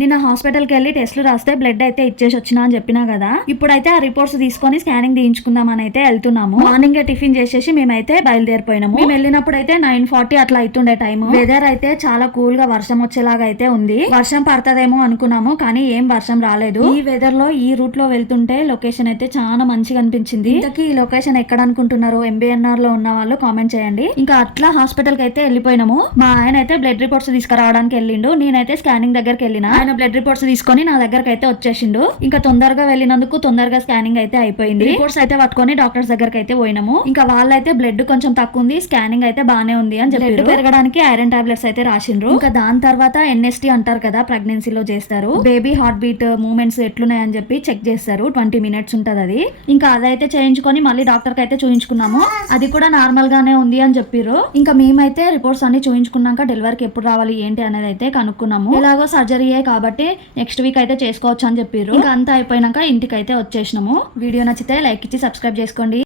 నిన్న హాస్పిటల్కి వెళ్ళి టెస్ట్లు రాస్తే బ్లడ్ అయితే ఇచ్చేసి వచ్చినా అని చెప్పినా కదా. ఇప్పుడైతే ఆ రిపోర్ట్స్ తీసుకొని స్కానింగ్ తీయించుకుందామని అయితే వెళ్తున్నాము. మార్నింగ్ టిఫిన్ చేసేసి మేమైతే బయలుదేరిపోయినాము. మేము వెళ్ళినప్పుడు అయితే 9:40 అట్లా అవుతుండే టైం. వెదర్ అయితే చాలా కూల్ గా వర్షం వచ్చేలాగా అయితే ఉంది. వర్షం పడుతుందేమో అనుకున్నాము కానీ ఏం వర్షం రాలేదు. ఈ వెదర్ లో ఈ రూట్ లో వెళ్తుంటే లొకేషన్ అయితే చాలా మంచిగా అనిపించింది. ఇంతకీ ఈ లొకేషన్ ఎక్కడ అనుకుంటున్నారు? MBNR లో ఉన్న వాళ్ళు కామెంట్ చేయండి. ఇంకా అట్లా హాస్పిటల్ కి అయితే వెళ్ళిపోయినాము. మా ఆయన అయితే బ్లడ్ రిపోర్ట్స్ తీసుకురావడానికి వెళ్ళిండు. నేనైతే స్కానింగ్ దగ్గరికి వెళ్ళిన. ఆయన బ్లడ్ రిపోర్ట్స్ తీసుకొని నా దగ్గరకు అయితే వచ్చేసిండు. ఇంకా తొందరగా వెళ్ళినందుకు తొందరగా స్కానింగ్ అయితే అయిపోయింది. రిపోర్ట్స్ అయితే పట్టుకొని డాక్టర్స్ దగ్గరకు అయితే పోయినాము. ఇంకా వాళ్ళైతే బ్లడ్ కొంచెం తక్కువ ఉంది, స్కానింగ్ అయితే బానే ఉంది అని చెప్పి బ్లడ్ పెరగడానికి ఐరన్ టాబ్లెట్స్ అయితే రాసిండ్రు. ఇంకా దాని తర్వాత NST అంటారు కదా, ప్రెగ్నెన్సీలో చేస్తారు. బేబీ హార్ట్ బీట్ మూవ్మెంట్స్ ఎట్లున్నాయని చెప్పి చెక్ చేస్తారు. 20 minutes ఉంటది అది. ఇంకా అదైతే చేయించుకొని మళ్ళీ డాక్టర్ కి అయితే చూయించుకున్నాము. అది కూడా నార్మల్ గానే ఉంది అని చెప్పిర్రు. ఇంకా మేమైతే రిపోర్ట్స్ అన్ని చూయించుకున్నాక డెలివరీకి ఎప్పుడు రావాలి ఏంటి అనేది అయితే కనుక్కున్నాము. ఎలాగో సర్జరీయే కాబట్టి నెక్స్ట్ వీక్ అయితే చేసుకోవచ్చు అని చెప్పిర్రు. ఇంకా అంతా అయిపోయినాక ఇంటికి అయితే వచ్చేసినాము. వీడియో నచ్చితే లైక్ ఇచ్చి సబ్స్క్రైబ్ చేసుకోండి.